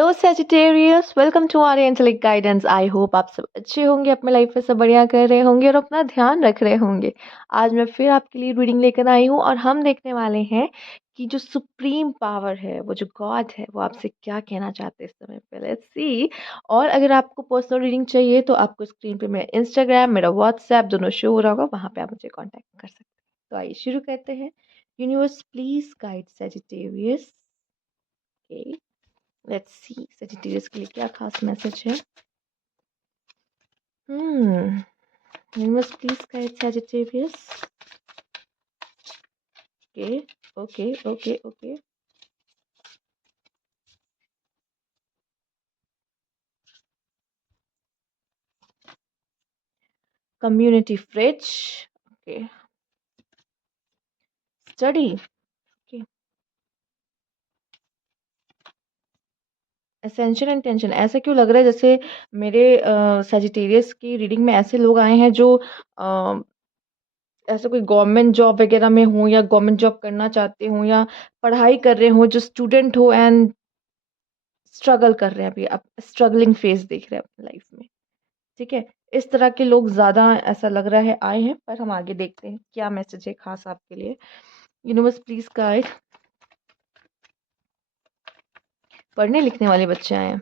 Hello Sagittarius, welcome to our angelic guidance. I hope आप सब अच्छे होंगे, अपने लाइफ में सब बढ़िया कर रहे होंगे और अपना ध्यान रख रहे होंगे। आज मैं फिर आपके लिए रीडिंग लेकर आई हूँ और हम देखने वाले हैं कि जो सुप्रीम पावर है, वो जो गॉड है, वो आपसे क्या कहना चाहते हैं इस समय पे। Let's see. और अगर आपको पर्सनल रीडिंग चाहिए तो आपको स्क्रीन पे मेरा इंस्टाग्राम, मेरा व्हाट्सएप दोनों शो हो रहा होगा, वहाँ पे आप मुझे कॉन्टैक्ट कर सकते हैं। तो आइए शुरू करते हैं। Universe please guide Sagittarius. Let's see Sagittarius के लिए क्या खास मैसेज है। Universe please guide Sagittarius. Okay okay okay okay. Community fridge. Okay. Study. Okay. Essential intention. ऐसा क्यों लग रहा है जैसे मेरे सेजिटेरियस की रीडिंग में ऐसे लोग आए हैं जो ऐसा कोई गवर्नमेंट जॉब वगैरह में हो या गवर्नमेंट जॉब करना चाहते हो या पढ़ाई कर रहे हो, जो स्टूडेंट हो एंड स्ट्रगल कर रहे हैं, अभी आप स्ट्रगलिंग फेज देख रहे हैं अपनी लाइफ में। ठीक है। इस तरह के लोग ज़्यादा ऐसा लग रहा है आए हैं, पर हम आगे देखते हैं क्या मैसेज है खास आपके लिए। Universe please guide. पढ़ने लिखने वाले बच्चे आए हैं।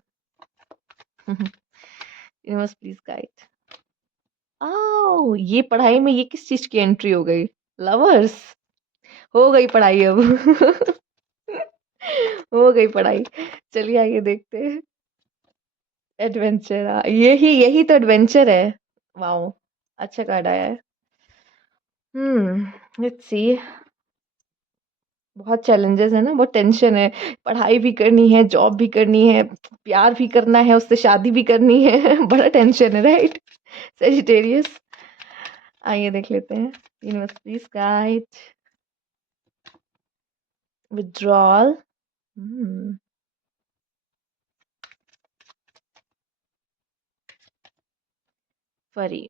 Universe please guide. आओ, ये पढ़ाई में ये किस चीज की एंट्री हो गई? लवर्स। हो गई पढ़ाई अब। हो गई पढ़ाई। चलिए आइए देखते हैं। एडवेंचर, यही यही तो एडवेंचर है। वाओ, अच्छा कार्ड आया है। Let's see. बहुत चैलेंजेस है ना, बहुत टेंशन है। पढ़ाई भी करनी है, जॉब भी करनी है, प्यार भी करना है, उससे शादी भी करनी है। बड़ा टेंशन है, राइट? सेजिटेरियस। आइए देख लेते हैं। Universe please guide. विड्रॉल। फरी।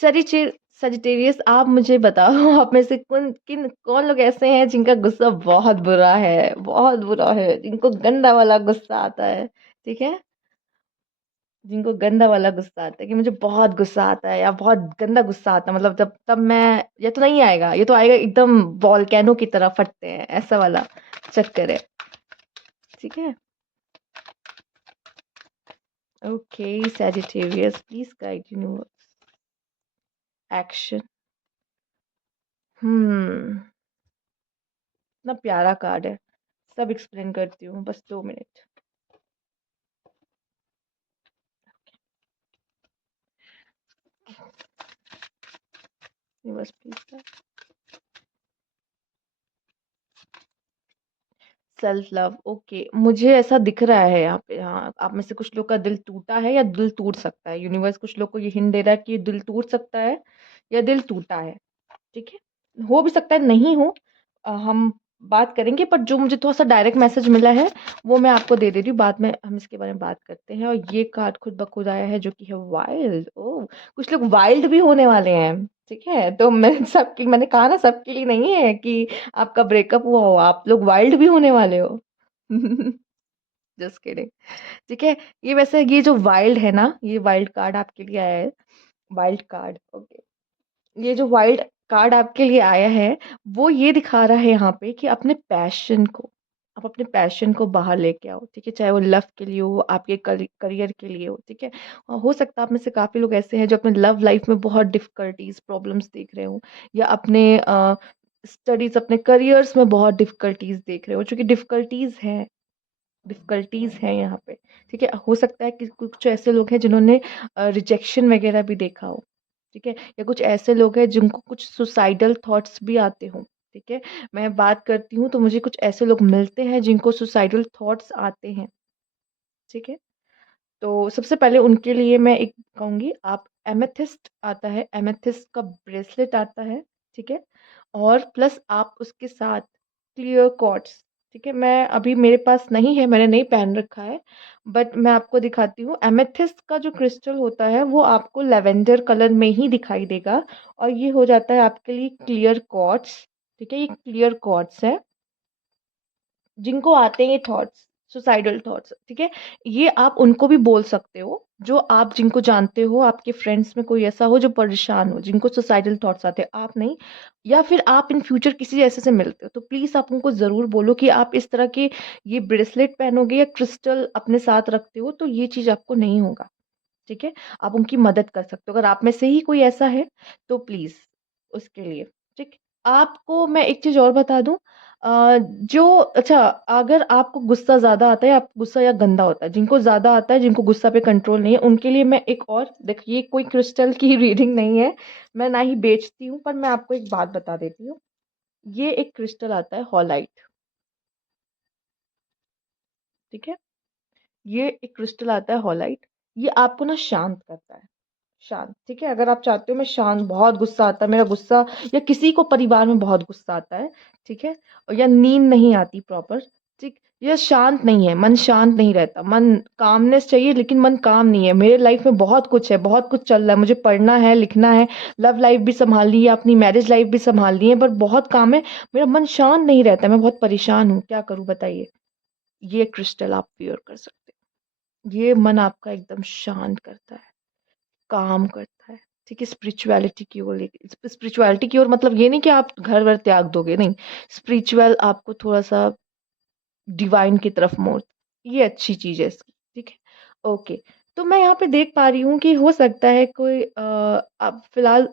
सरिचे सजिटेरियस, आप मुझे बताओ, आप में से कौन लोग ऐसे हैं जिनका गुस्सा बहुत बुरा है, बहुत बुरा है, जिनको गंदा वाला गुस्सा आता है। ठीक है। जिनको गंदा वाला गुस्सा आता है कि मुझे बहुत गुस्सा आता है या बहुत गंदा गुस्सा आता है, मतलब जब तब मैं, ये तो नहीं आएगा, ये तो आएगा एकदम वॉल्केनो की तरह फटते हैं, ऐसा वाला चक्कर है। ठीक है। Okay Sagittarius please guide universe. Action. इतना प्यारा कार्ड है। सब एक्सप्लेन करती हूँ, बस 2 minute. Universe please. Self love. Okay, मुझे ऐसा दिख रहा है यहाँ पे। हाँ, आप में से कुछ लोग का दिल टूटा है या दिल टूट सकता है। यूनिवर्स कुछ लोग को ये हिंट दे रहा है कि दिल टूट सकता है या दिल टूटा है। ठीक है। हो भी सकता है नहीं हो। हम बात करेंगे, पर जो मुझे थोड़ा सा डायरेक्ट मैसेज मिला है वो मैं आपको दे रही हूँ। बाद में हम इसके बारे में बात करते हैं। और ये कार्ड खुद ब खुद आया है जो कि है वाइल्ड। ओ, कुछ लोग वाइल्ड भी होने वाले हैं। ठीक है, तो मैंने कहा ना, सबके लिए नहीं है कि आपका ब्रेकअप हुआ हो, आप लोग वाइल्ड भी होने वाले हो। Just kidding. ठीक है। ये वैसे ये जो वाइल्ड है ना, ये वाइल्ड कार्ड आपके लिए आया है। Wild card. ओके। ये जो वाइल्ड कार्ड आपके लिए आया है, वो ये दिखा रहा है यहाँ पे कि अपने पैशन को, आप अपने पैशन को बाहर लेके आओ। ठीक है, चाहे वो लव के लिए हो, आपके करियर के लिए हो। ठीक है। हो सकता है आप में से काफी लोग ऐसे हैं जो अपने लव लाइफ में बहुत डिफिकल्टीज प्रॉब्लम्स देख रहे हो, या अपने स्टडीज, अपने करियर्स में बहुत डिफिकल्टीज देख रहे हो, क्योंकि डिफिकल्टीज है यहाँ पे। ठीक है। हो सकता है कि कुछ ऐसे लोग हैं जिन्होंने रिजेक्शन वगैरह भी देखा हो। ठीक है। या कुछ ऐसे लोग हैं जिनको कुछ सुसाइडल थॉट्स भी आते हों। ठीक है। मैं बात करती हूँ तो मुझे कुछ ऐसे लोग मिलते हैं जिनको सुसाइडल थॉट्स आते हैं। ठीक है। तो सबसे पहले उनके लिए मैं एक कहूँगी, आप एमेथिस्ट आता है, एमेथिस्ट का ब्रेसलेट आता है। ठीक है। और प्लस आप उसके साथ क्लियर कॉर्ड्स। ठीक है, मैं अभी मेरे पास नहीं है, मैंने नहीं पहन रखा है, बट मैं आपको दिखाती हूँ। एमेथिस्ट का जो क्रिस्टल होता है वो आपको लेवेंडर कलर में ही दिखाई देगा, और ये हो जाता है आपके लिए क्लियर कॉर्ड्स। ठीक है, ये क्लियर कॉर्ड्स है जिनको आते हैं ये थॉट्स। सुसाइडल थॉट्स, ठीक है? ये आप उनको भी बोल सकते हो, जो आप जिनको जानते हो, आपके फ्रेंड्स में कोई ऐसा हो जो परेशान हो, जिनको सुसाइडल थॉट्स आते हैं, आप नहीं, या फिर आप इन फ्यूचर किसी ऐसे से मिलते हो, तो प्लीज़ आप उनको ज़रूर बोलो कि आप इस तरह के ये ब्रेसलेट पहनोगे या क्रिस्टल अपने साथ रखते हो, तो ये चीज़ आपको नहीं होगा, ठीक है? आप उनकी मदद कर सकते हो। अगर आप में से ही कोई ऐसा है, तो प्लीज़ उसके लिए, ठीक? आपको मैं एक चीज़ और बता दूँ, जो अच्छा, अगर आपको गुस्सा ज़्यादा आता है, आप गुस्सा या गंदा होता है, जिनको ज़्यादा आता है, जिनको गुस्सा पे कंट्रोल नहीं है, उनके लिए मैं एक और देखिए, कोई क्रिस्टल की रीडिंग नहीं है, मैं ना ही बेचती हूँ, पर मैं आपको एक बात बता देती हूँ। ये एक क्रिस्टल आता है हॉलाइट, ठीक है? ये एक क्रिस्टल आता है हॉलाइट, ये आपको ना शांत करता है। शांत, ठीक है? अगर आप चाहते हो मैं शांत, बहुत गुस्सा आता है, मेरा गुस्सा, या किसी को परिवार में बहुत गुस्सा आता है, ठीक है? और या नींद नहीं आती प्रॉपर, ठीक? या शांत नहीं है, मन शांत नहीं रहता, मन कामनेस चाहिए लेकिन मन काम नहीं है। मेरे लाइफ में बहुत कुछ है, बहुत कुछ चल रहा है, मुझे पढ़ना है, लिखना है, लव लाइफ भी सँभालनी है, अपनी मैरिज लाइफ भी सँभालनी है, पर बहुत काम है, मेरा मन शांत नहीं रहता, मैं बहुत परेशान हूँ, क्या करूँ बताइए? ये क्रिस्टल आप वियर कर सकते हो। ये मन आपका एकदम शांत करता है। काम करता है, ठीक है? स्पिरिचुअलिटी की ओर लेके, स्पिरिचुअलिटी की ओर मतलब ये नहीं कि आप घर-वर त्याग दोगे, नहीं। स्पिरिचुअल आपको थोड़ा-सा डिवाइन की तरफ मोड़, ये अच्छी चीज़ है इसकी, ठीक है? ओके, तो मैं यहाँ पे देख पा रही हूँ कि हो सकता है कोई आप फिलहाल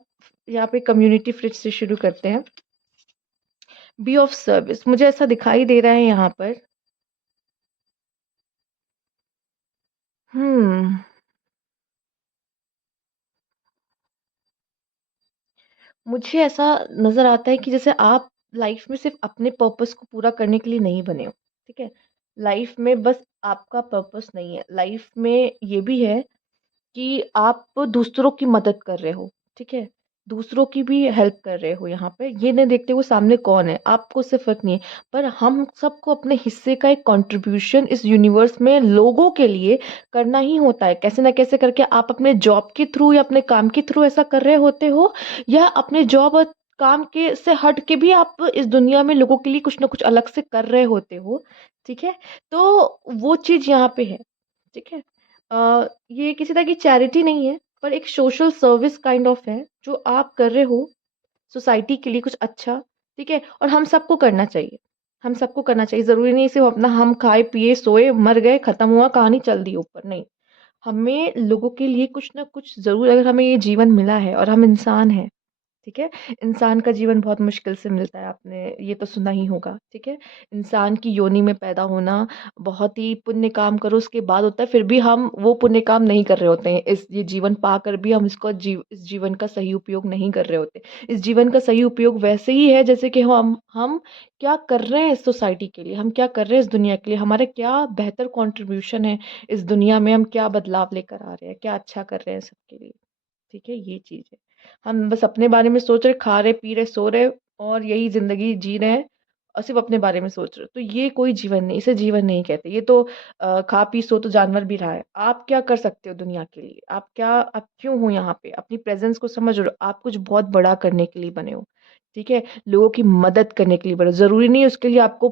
यहाँ पे कम्युनिटी फ्रिज से शुरू करते हैं। बी ऑफ सर्विस मुझे ऐसा दिखाई दे रहा है यहाँ पर। हुँ, मुझे ऐसा नज़र आता है कि जैसे आप लाइफ में सिर्फ़ अपने पर्पस को पूरा करने के लिए नहीं बने हो, ठीक है? लाइफ में बस आपका पर्पस नहीं है, लाइफ में ये भी है कि आप दूसरों की मदद कर रहे हो, ठीक है? दूसरों की भी हेल्प कर रहे हो यहाँ पे, ये नहीं देखते वो सामने कौन है, आपको उससे फ़र्क नहीं है। पर हम सबको अपने हिस्से का एक कंट्रीब्यूशन इस यूनिवर्स में लोगों के लिए करना ही होता है। कैसे न कैसे करके आप अपने जॉब के थ्रू या अपने काम के थ्रू ऐसा कर रहे होते हो, या अपने जॉब और काम के से हट के भी आप इस दुनिया में लोगों के लिए कुछ न कुछ अलग से कर रहे होते हो, ठीक है? तो वो चीज़ यहाँ पे है, ठीक है? ये किसी तरह की चैरिटी नहीं है, पर एक सोशल सर्विस काइंड ऑफ है, जो आप कर रहे हो सोसाइटी के लिए कुछ अच्छा, ठीक है? और हम सबको करना चाहिए। हम सबको करना चाहिए, ज़रूरी नहीं सिर्फ़ अपना हम खाए, पिए, सोए, मर गए, खत्म हुआ, कहानी चल दी ऊपर, नहीं। हमें लोगों के लिए कुछ ना कुछ ज़रूर, अगर हमें ये जीवन मिला है और हम इंसान हैं, ठीक है? इंसान का जीवन बहुत मुश्किल से मिलता है, आपने ये तो सुना ही होगा, ठीक है? इंसान की योनि में पैदा होना बहुत ही पुण्य काम करो उसके बाद होता है, फिर भी हम वो पुण्य काम नहीं कर रहे होते हैं। इस ये जीवन पाकर भी हम इस जीवन का सही उपयोग नहीं कर रहे होते। इस जीवन का सही उपयोग वैसे ही है जैसे कि हम क्या कर रहे हैं इस सोसाइटी के लिए, हम क्या कर रहे हैं इस दुनिया के लिए, हमारा क्या बेहतर कंट्रीब्यूशन है इस दुनिया में, हम क्या बदलाव लेकर आ रहे हैं, क्या अच्छा कर रहे हैं सबके लिए। ठीक है? ये चीज़ है। हम बस अपने बारे में सोच रहे, खा रहे, पी रहे, सो रहे और यही ज़िंदगी जी रहे हैं और सिर्फ़ अपने बारे में सोच रहे हो। तो ये कोई जीवन नहीं, इसे जीवन नहीं कहते। ये तो खा, पी, सो तो जानवर भी रहा है। आप क्या कर सकते हो दुनिया के लिए? आप क्यों हो यहाँ पे? अपनी प्रेज़ेंस को समझ रहे हो। आप कुछ बहुत बड़ा करने के लिए बने हो। ठीक है? लोगों की मदद करने के लिए बने हो। ज़रूरी नहीं है उसके लिए आपको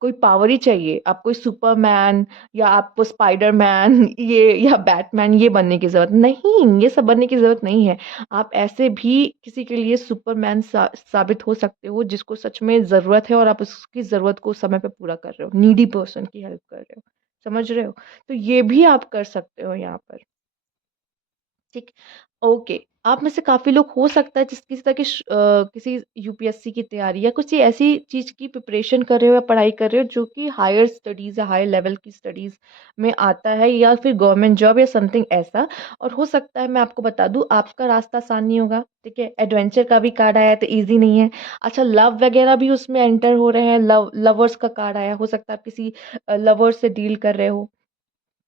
कोई पावर ही चाहिए। आप कोई सुपरमैन या आपको स्पाइडरमैन ये या बैटमैन ये बनने की ज़रूरत नहीं, ये सब बनने की ज़रूरत नहीं है। आप ऐसे भी किसी के लिए सुपरमैन साबित हो सकते हो जिसको सच में ज़रूरत है और आप उसकी ज़रूरत को समय पे पूरा कर रहे हो, नीडी पर्सन की हेल्प कर रहे हो, समझ रहे हो? तो ये भी आप कर सकते हो यहाँ पर। ठीक, ओके। आप में से काफ़ी लोग हो सकता है जिस किसी तरह की किसी यूपीएससी की तैयारी या कुछ ऐसी चीज़ की प्रिपरेशन कर रहे हो या पढ़ाई कर रहे हो जो कि हायर स्टडीज़ या हायर लेवल की स्टडीज़ में आता है या फिर गवर्नमेंट जॉब या समथिंग ऐसा। और हो सकता है मैं आपको बता दूँ आपका रास्ता आसान नहीं होगा, ठीक है? एडवेंचर का भी कार्ड आया है तो ईज़ी नहीं है। अच्छा, लव वगैरह भी उसमें एंटर हो रहे हैं, लवर्स का कार्ड आया है, हो सकता है आप किसी लवर से डील कर रहे हो।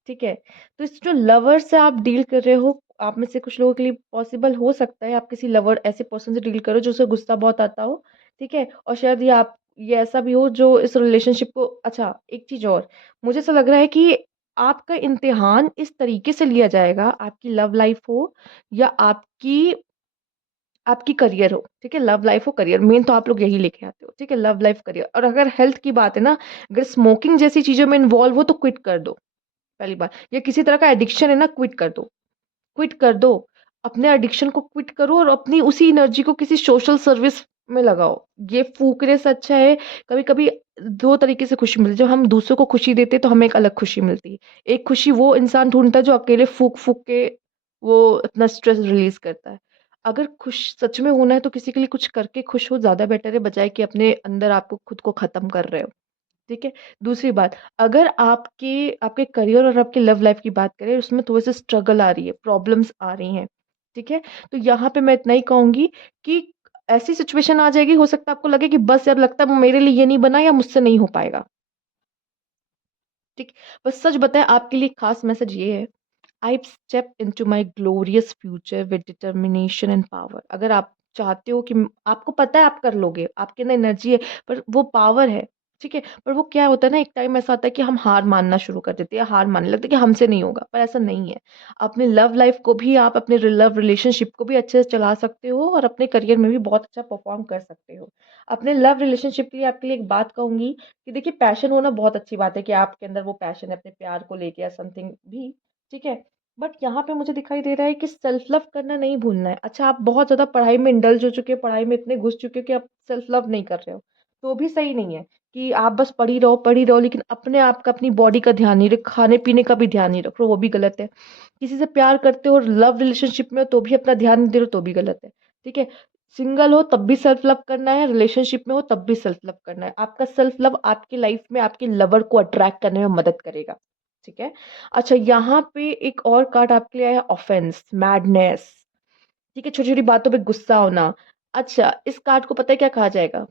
ठीक है? तो इस जो लवर से आप डील कर रहे हो, आप में से कुछ लोगों के लिए पॉसिबल हो सकता है आप किसी लवर ऐसे पर्सन से डील करो जो उसे गुस्सा बहुत आता हो, ठीक है? और शायद ये ऐसा भी हो जो इस रिलेशनशिप को अच्छा, एक चीज़ और, मुझे ऐसा लग रहा है कि आपका इम्तिहान इस तरीके से लिया जाएगा, आपकी लव लाइफ़ हो या आपकी आपकी करियर हो, ठीक है? लव लाइफ हो, करियर, मेन तो आप लोग यही लेके आते हो, ठीक है? Love life, career. और अगर हेल्थ की बात है ना, अगर स्मोकिंग जैसी चीज़ों में इन्वॉल्व हो तो क्विट कर दो, पहली बात। या किसी तरह का एडिक्शन है ना, क्विट कर दो, क्विट कर दो। अपने एडिक्शन को क्विट करो और अपनी उसी एनर्जी को किसी सोशल सर्विस में लगाओ। ये फूकने से अच्छा है, कभी-कभी 2 तरीके से खुशी मिलती है। जब हम दूसरों को खुशी देते हैं तो हमें एक अलग खुशी मिलती है। एक खुशी वो इंसान ढूँढता है जो अकेले फूक-फूक के वो अपना स्ट्रेस रिलीज़ करता है। अगर खुश सच में होना है तो किसी के लिए कुछ करके खुश हो, ज़्यादा बेटर है, बजाए कि अपने अंदर आपको खुद को ख़त्म कर रहे हो। ठीक है? दूसरी बात, अगर आपके आपके करियर और आपके लव लाइफ की बात करें, उसमें थोड़ी-सी स्ट्रगल आ रही है, प्रॉब्लम्स आ रही हैं, ठीक है? तो यहाँ पे मैं इतना ही कहूँगी कि ऐसी सिचुएशन आ जाएगी, हो सकता है आपको लगे कि बस यार लगता है मेरे लिए ये नहीं बना या मुझसे नहीं हो पाएगा, ठीक? बस सच बताएँ, आपके लिए खास मैसेज ये है, आई step into my glorious future with determination and power. अगर आप चाहते हो कि आपको पता है आप कर लोगे, आपके अंदर एनर्जी है, पर वो पावर है, ठीक है? पर वो क्या होता है ना, एक टाइम ऐसा आता है कि हम हार मानना शुरू कर देते हैं, हार मानने लगते हैं कि हमसे नहीं होगा, पर ऐसा नहीं है। अपने लव लाइफ को भी आप, अपने लव रिलेशनशिप को भी अच्छे से चला सकते हो और अपने करियर में भी बहुत अच्छा परफॉर्म कर सकते हो। अपने लव रिलेशनशिप के लिए आपके लिए एक बात कहूंगी कि देखिए, पैशन होना बहुत अच्छी बात है कि आपके अंदर वो पैशन है अपने प्यार को लेके या समथिंग भी, ठीक है? बट यहाँ पे मुझे दिखाई दे रहा है कि सेल्फ लव करना नहीं भूलना है। अच्छा, आप बहुत ज़्यादा पढ़ाई में इंडल्ज हो चुके हो, पढ़ाई में इतने घुस चुके हो कि आप सेल्फ लव नहीं कर रहे हो, तो भी सही नहीं है कि आप बस पढ़ी रहो लेकिन अपने आप का, अपनी बॉडी का ध्यान नहीं रख, खाने-पीने का भी ध्यान नहीं रख रहे हो, वो भी गलत है। किसी से प्यार करते हो और लव रिलेशनशिप में हो तो भी अपना ध्यान नहीं दे रहे हो, तो भी गलत है, ठीक है? सिंगल हो तब भी सेल्फ लव करना है, रिलेशनशिप में हो तब भी सेल्फ लव करना है। आपका सेल्फ लव आपकी लाइफ में आपके लवर को अट्रैक्ट करने में मदद करेगा, ठीक है? अच्छा, यहाँ पे एक और कार्ड आपके लिए आया है, ऑफेंस, मैडनेस, ठीक है? छोटी-छोटी बातों पे गुस्सा होना। अच्छा, इस कार्ड को पता है क्या कहा जाएगा?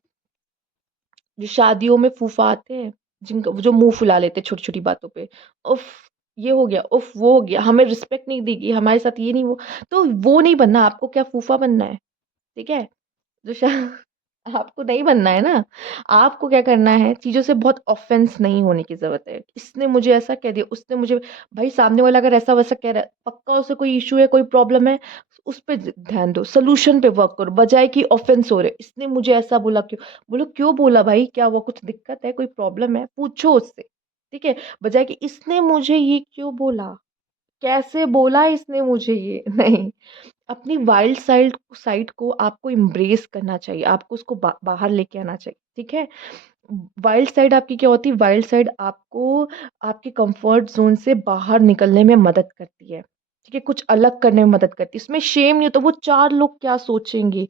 जो शादियों में फूफा आते हैं, जिनका जो मुँह फुला लेते हैं छोटी-छोटी बातों पे। उफ़! ये हो गया, उफ़! वो हो गया, हमें रिस्पेक्ट नहीं देगी, हमारे साथ ये नहीं वो, तो वो नहीं बनना, आपको क्या फूफा बनना है, ठीक है? जो शा आपको नहीं बनना है ना, आपको क्या करना है, चीज़ों से बहुत ऑफ़ेंस नहीं होने की ज़रूरत है। इसने मुझे ऐसा कह दिया, उसने मुझे, भाई सामने वाला अगर ऐसा-वैसा कह रहा है, पक्का उसे कोई इश्यू है, कोई प्रॉब्लम है, उस पे ध्यान दो, सॉल्यूशन पे वर्क करो, बजाए कि ऑफ़ेंस हो रहे, इसने मुझे ऐसा बोला क्यों? बोलो क्यों बोला भाई? क्या हुआ, कुछ दिक्कत है, कोई प्रॉब्लम है? पूछो उससे, ठीक है? बजाए कि इसने मुझे ये क्यों बोला? कैसे बोला इसने मुझे ये? नहीं। अपनी वाइल्ड साइड साइड को आपको एम्ब्रेस करना चाहिए, आपको उसको बाहर लेके आना चाहिए, ठीक है? वाइल्ड साइड आपकी क्या होती है? वाइल्ड साइड आपको आपके कंफर्ट ज़ोन से बाहर निकलने में मदद करती है, ठीक है? कुछ अलग करने में मदद करती है, इसमें शेम नहीं होता, वो 4 लोग क्या सोचेंगे?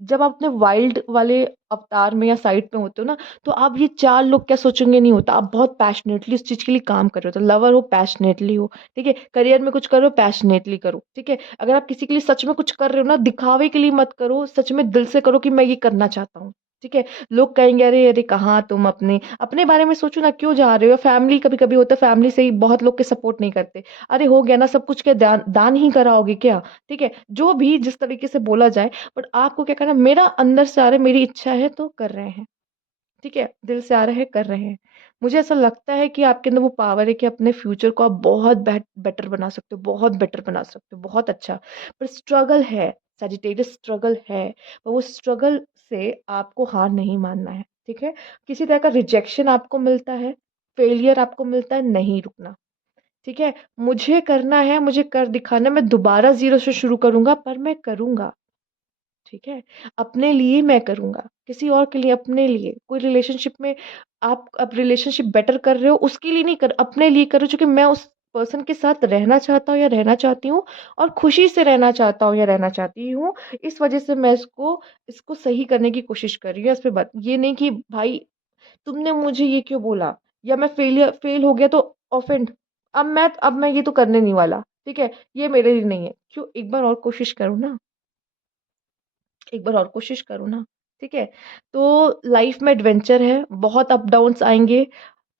जब आप अपने वाइल्ड वाले अवतार में या साइड में होते हो ना, तो आप ये 4 लोग क्या सोचेंगे नहीं होता। आप बहुत पैशनेटली उस चीज़ के लिए काम कर रहे हो। तो लवर हो, पैशनेटली हो, ठीक है? करियर में कुछ कर रहे हो, पैशनेटली करो, ठीक है? अगर आप किसी के लिए सच में कुछ कर रहे हो ना, दिखावे के लिए मत करो, सच में दिल से करो कि मैं ये करना चाहता हूँ, ठीक है? लोग कहेंगे, "अरे! अरे! कहाँ तुम अपने अपने बारे में सोचो ना, क्यों जा रहे हो?" फैमिली कभी-कभी होता है, फैमिली से ही बहुत लोग के सपोर्ट नहीं करते। अरे! हो गया ना सब कुछ, क्या दान दान ही कराओगे क्या? ठीक है? जो भी जिस तरीके से बोला जाए, बट आपको क्या करना है, मेरा अंदर से आ रहा है, मेरी इच्छा है तो कर रहे हैं, ठीक है? दिल से आ रहा है, कर रहे हैं। मुझे ऐसा लगता है कि आपके अंदर वो पावर है कि अपने फ्यूचर को आप बहुत बेटर बना सकते हो, बहुत बेटर बना सकते हो, बहुत अच्छा। पर स्ट्रगल है, सजिटेरियस स्ट्रगल है, पर वो स्ट्रगल से आपको हार नहीं मानना है, ठीक है? किसी तरह का रिजेक्शन आपको मिलता है, फेलियर आपको मिलता है, नहीं रुकना, ठीक है? मुझे करना है, मुझे कर दिखाना है, मैं दोबारा ज़ीरो से शुरू करूँगा, पर मैं करूँगा। ठीक है? अपने लिए मैं करूँगा, किसी और के लिए, अपने लिए। कोई रिलेशनशिप में आप अब रिलेशनशिप बेटर कर रहे हो, उसके लिए नहीं कर, अपने लिए कर रहे हो, क्योंकि मैं उस पर्सन के साथ रहना चाहता हूँ या रहना चाहती हूँ और खुशी से रहना चाहता हूँ या रहना चाहती हूँ। इस वज़ह से मैं इसको इसको सही करने की कोशिश कर रही हूँ। इस पे बात ये नहीं कि भाई तुमने मुझे ये क्यों बोला? या मैं फेल हो गया तो ऑफेंड, अब मैं ये तो करने नहीं वाला, ठीक है? ये मेरे लिए नहीं है। क्यों, एक बार और कोशिश करो ना। एक बार और कोशिश करो ना, ठीक है? तो लाइफ में एडवेंचर है, बहुत अप डाउन्स आएँगे,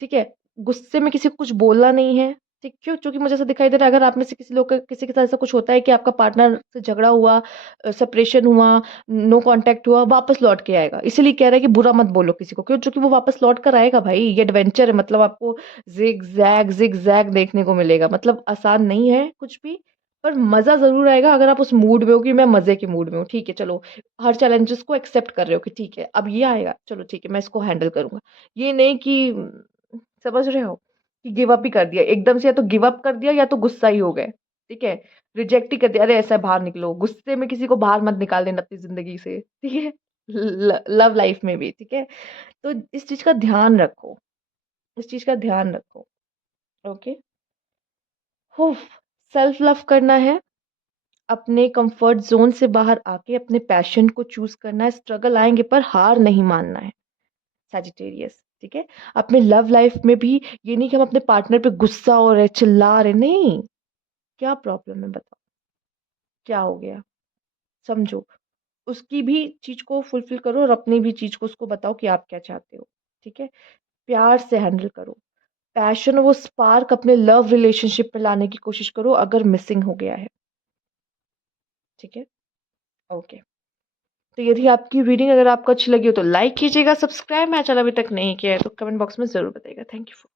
ठीक है? गुस्से में किसी को कुछ बोलना नहीं है, ठीक? क्यों? क्योंकि मुझे ऐसा दिखाई दे रहा है, अगर आप में से किसी लोग का किसी के साथ ऐसा कुछ होता है कि आपका पार्टनर से झगड़ा हुआ, सेपरेशन हुआ, नो कॉन्टैक्ट हुआ, वापस लौट के आएगा। इसीलिए कह रहा है कि बुरा मत बोलो किसी को, क्यों? क्योंकि वो वापस लौट कर आएगा भाई, ये एडवेंचर है, मतलब आपको ज़िग-ज़ैग देखने को मिलेगा, मतलब आसान नहीं है कुछ भी, पर मज़ा ज़रूर आएगा अगर आप उस मूड में हो कि मैं मज़े के मूड में हूँ, ठीक है चलो, हर चैलेंजेस को एक्सेप्ट कर रहे हो कि ठीक है, अब ये आएगा, चलो ठीक है, मैं इसको हैंडल करूँगा। ये नहीं कि समझ रहे हो? कि गिव अप ही कर दिया, एकदम से या तो गिव अप कर दिया या तो गुस्सा ही हो गए, ठीक है? रिजेक्ट ही कर दिया, अरे ऐसा है बाहर निकलो, गुस्से में किसी को बाहर मत निकाल देना अपनी ज़िंदगी से, ठीक है? लव लाइफ में भी, ठीक है? तो इस चीज़ का ध्यान रखो, इस चीज़ का ध्यान रखो, ओके? हुफ! सेल्फ लव करना है, अपने कंफर्ट ज़ोन से बाहर आके अपने पैशन को चूज़ करना है, स्ट्रगल आएँगे पर हार नहीं मानना है, सजिटेरियस, ठीक है? अपने लव लाइफ़ में भी ये नहीं कि हम अपने पार्टनर पे गुस्सा हो रहे, चिल्ला रहे, नहीं, क्या प्रॉब्लम है बताओ? क्या हो गया? समझो, उसकी भी चीज़ को फुलफ़िल करो और अपनी भी चीज़ को उसको बताओ कि आप क्या चाहते हो, ठीक है? प्यार से हैंडल करो, पैशन वो स्पार्क अपने लव रिलेशनशिप में लाने की कोशिश करो अगर मिसिंग हो गया है, ठीक है? ओके। तो यदि आपकी रीडिंग अगर आपको अच्छी लगी हो तो लाइक कीजिएगा, सब्सक्राइब मेरा चैनल अभी तक नहीं किया है तो कमेंट बॉक्स में ज़रूर बताइएगा। Thank you for